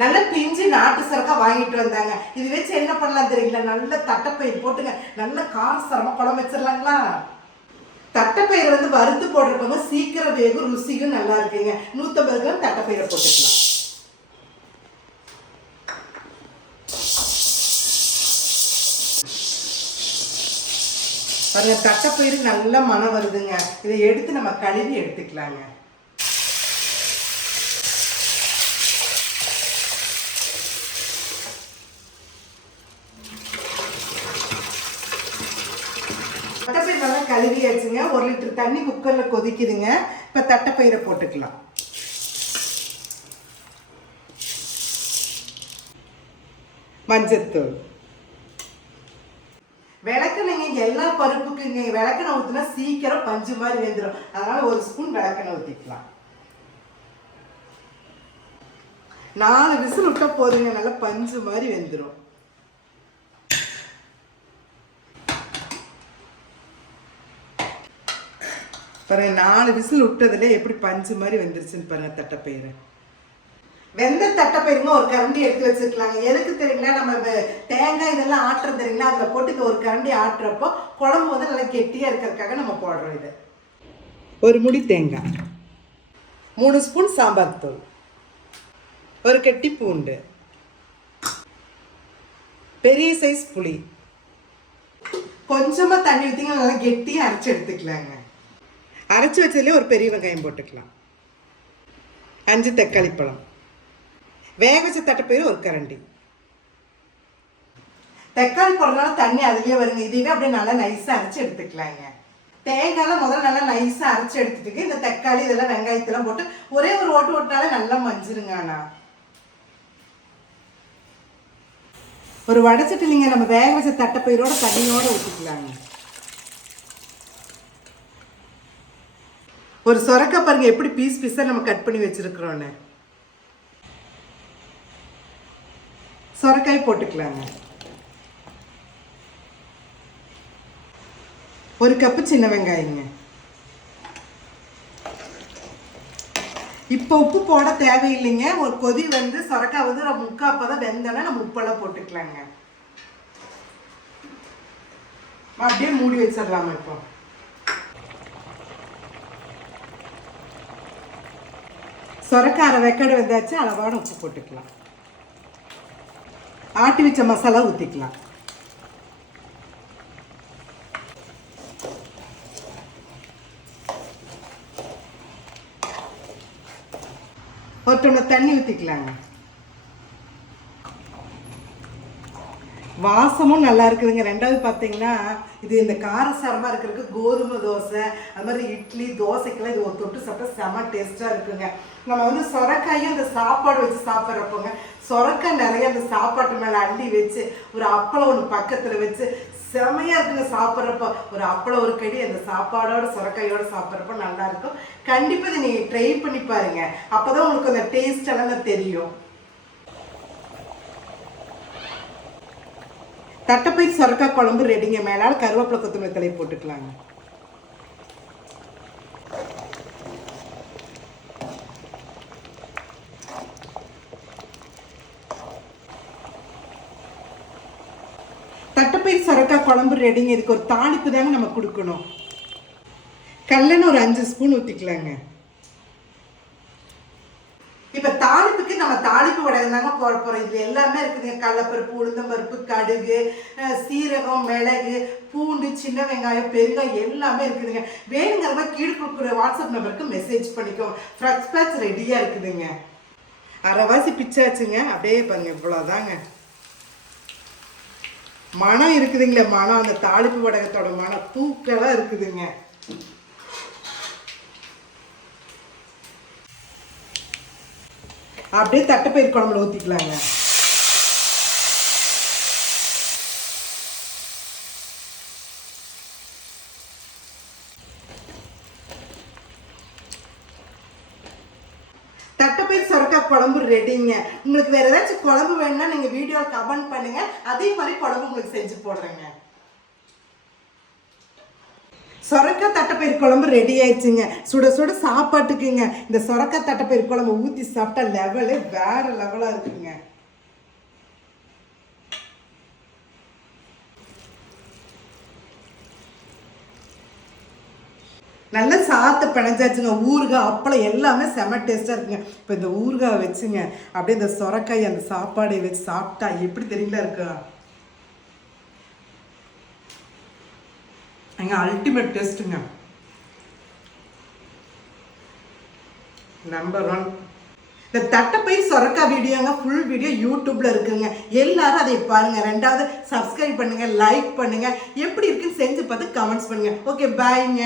நல்ல பிஞ்சு நாட்டு சரக்கா வாங்கிட்டு வந்தாங்க. இது வச்சு என்ன பண்ணலாம் தெரியல, நல்ல தட்டைப்பயிர் போட்டுங்க நல்ல காரசாரமா குழம்பு வச்சிடலாங்களா. தட்டைப்பயிரை வந்து வறுத்து போடுறப்பங்க சீக்கிரம் வேகும், ருசியும் நல்லா இருக்குங்க. 150 கிராம் தட்டைப்பயிரை போட்டுக்கலாம். பாருங்க தட்டைப்பயிறு நல்ல மனம் வருதுங்க. இதை எடுத்து நம்ம கழுவி எடுத்துக்கலாங்க. தட்டைப்பயிறு நல்லா கழுவியாச்சுங்க. 1 லிட்டர் தண்ணி குக்கர்ல கொதிக்குதுங்க. இப்ப தட்டைப்பயிரை போட்டுக்கலாம். மஞ்சத்தூள், விளக்கெண்ணெய் எல்லா பருப்புக்குங்க. விளக்கெண்ணெய் ஊற்றினா சீக்கிரம் பஞ்சு மாதிரி வெந்துடும். அதனால 1 ஸ்பூன் விளக்கெண்ணெய் ஊற்றிக்கலாம். 4 விசில் விட்டா போதுங்க, நல்லா பஞ்சு மாதிரி வெந்துடும். பாருங்க 4 விசில் விட்டதுல எப்படி பஞ்சு மாதிரி வெந்துருச்சுன்னு பாருங்க. தட்டைப்பயிறு வெந்த தட்டைப்பயிருங்க 1 கரண்டி எடுத்து வச்சுக்கலாங்க. எதுக்கு தெரியுங்களா, நம்ம தேங்காய் இதெல்லாம் ஆட்டுறது தெரியுங்களா, அதில் போட்டு 1 கரண்டி ஆட்டுறப்போ குழம்பு வந்து நல்லா கெட்டியாக இருக்கிறதுக்காக நம்ம போடுறோம். இது 1 முடி தேங்காய், 3 ஸ்பூன் சாம்பார் தூள், 1 கட்டி பூண்டு, பெரிய சைஸ் புளி, கொஞ்சமாக தண்ணி ஊற்றிங்க நல்லா கெட்டியாக அரைச்சி எடுத்துக்கலாங்க. அரைச்சி வச்சதுலேயே 1 பெரிய வெங்காயம் போட்டுக்கலாம். 5 தக்காளி பழம், வேக வச்ச தட்டைப்பயிறு 1 கரண்டி. தக்காளி போடுறதுனால தண்ணி அதுலேயே வருங்க. இதுவே அப்படியே நல்லா நைஸாக அரைச்சி எடுத்துக்கலாங்க. தேங்காயெல்லாம் முதல்ல நல்லா நைஸாக அரைச்சி எடுத்துட்டு இந்த தக்காளி இதெல்லாம் வெங்காயத்தெல்லாம் போட்டு ஒரே ஒரு ஓட்டு ஓட்டினாலே நல்லா மஞ்சிருங்க. ஆனால் ஒரு வடைச்சட்டிலிங்க நம்ம வேக வச்ச தட்டைப்பயிரோட தண்ணியோட ஊற்றிக்கலாங்க. ஒரு சொரக்காய் பாருங்க எப்படி பீஸ் பீஸாக நம்ம கட் பண்ணி வச்சிருக்கிறோன்னு. சொரக்காய் போட்டுக்கலாங்க. 1 கப்பு சின்ன வெங்காயங்க. இப்போ உப்பு போட தேவையில்லைங்க. ஒரு கொதி வந்து சொரக்காய் வந்து 3/4 அப்பதான் வெந்தோன்னா நம்ம உப்பெல்லாம் போட்டுக்கலாங்க. அப்படியே மூடி வச்சிடலாமா. இப்போ சொரக்காய் 1/2 வேக்காடு வெந்தாச்சு. அளவான உப்பு போட்டுக்கலாம். ஆட்டி வச்ச மசாலா ஊற்றிக்கலாம். ஒரு டம்ளர் தண்ணி ஊற்றிக்கலாங்க. வாசமும் நல்லா இருக்குதுங்க. 2வது பார்த்தீங்கன்னா இது இந்த காரசாரமாக இருக்கிறதுக்கு கோதுமை தோசை அது மாதிரி இட்லி தோசைக்கெல்லாம் இது ஒரு தொட்டு சாப்பிட்டா செம டேஸ்ட்டாக இருக்குங்க. நம்ம வந்து சொரக்காயும் அந்த சாப்பாடு வச்சு சாப்பிட்றப்போங்க சொரக்காய் நிறைய அந்த சாப்பாட்டு மேலே அள்ளி வச்சு ஒரு அப்பளம் 1 பக்கத்தில் வச்சு செமையாக இருக்குங்க. சாப்பிட்றப்போ ஒரு அப்பளம் 1 கடி அந்த சாப்பாடோட சொரக்காயோட சாப்பிட்றப்போ நல்லாயிருக்கும். கண்டிப்பாக இதை நீங்கள் ட்ரை பண்ணி பாருங்க. அப்போ தான் உங்களுக்கு அந்த டேஸ்ட் எல்லாம் தெரியும். தட்டைப்பயிர் சொரக்காய் குழம்பு ரெடிங்க. மேலால் கருவேப்பிலை கொத்தமல்லி தழை போட்டுக்கலாங்க. தட்டைப்பயிர் சொரக்காய் குழம்பு ரெடிங்க. இதுக்கு ஒரு தாளிப்பு தாங்க நம்ம கொடுக்கணும். கடலெண்ணெய் ஒரு 5 ஸ்பூன் ஊற்றிக்கலாங்க. இப்போ தாளிப்புக்கு நம்ம தாளிப்பு வடகம் தாங்க போட போகிறோம். இதில் எல்லாமே இருக்குதுங்க. கடலைப்பருப்பு, உளுந்தம்பருப்பு, கடுகு, சீரகம், மிளகு, பூண்டு, சின்ன வெங்காயம், பெருங்காயம் எல்லாமே இருக்குதுங்க. வேணுங்கிறத கீழே கொடுக்குற வாட்ஸ்அப் நம்பருக்கு மெசேஜ் பண்ணிக்கோங்க. ஃப்ரெஷ் பேட்ச் ரெடியாக இருக்குதுங்க. அரைவாசி பிச்சாச்சுங்க. அப்படியே பாருங்க இவ்வளோதாங்க. மனம் இருக்குதுங்களே, மனம் அந்த தாளிப்பு வடகத்தோட மனம் தூக்கலாக இருக்குதுங்க. அப்படியே தட்டைப்பயிர் குழம்புல ஊற்றிக்கலாங்க. தட்டைப்பயிர் சொரக்காய் குழம்பு ரெடிங்க. உங்களுக்கு வேற ஏதாச்சும் குழம்பு வேணும்னா நீங்கள் வீடியோவில் கமெண்ட் பண்ணுங்க. அதே மாதிரி குழம்பு உங்களுக்கு செஞ்சு போடுறேங்க. சொரக்காய் தட்டைப்பயிர் குழம்பு ரெடி ஆயிடுச்சுங்க. சுட சுட சாப்பாட்டுக்குங்க இந்த சொரக்காய் தட்டைப்பயிர் குழம்பு ஊற்றி சாப்பிட்டா லெவலே வேற லெவலாக இருக்குங்க. நல்லா சாத்த பிணைஞ்சாச்சுங்க. ஊறுகாய் அப்பளம் எல்லாமே செம டேஸ்ட்டாக இருக்குங்க. இப்போ இந்த ஊறுகாய் வச்சுங்க அப்படியே இந்த சொரக்காய் அந்த சாப்பாடை வச்சு சாப்பிட்டா எப்படி தெரியல இருக்கு. எங்க அல்டிமேட் டேஸ்ட்டுங்க. நம்பர் 1. இந்த தட்டைப்பயிர் சொரக்காய் வீடியோங்க ஃபுல் வீடியோ யூடியூப்ல இருக்குங்க. எல்லாரும் அதை பாருங்க. 2வது சப்ஸ்கிரைப் பண்ணுங்க, லைக் பண்ணுங்க, எப்படி இருக்குன்னு செஞ்சு பார்த்து கமெண்ட்ஸ் பண்ணுங்க. ஓகே, பாய்ங்க.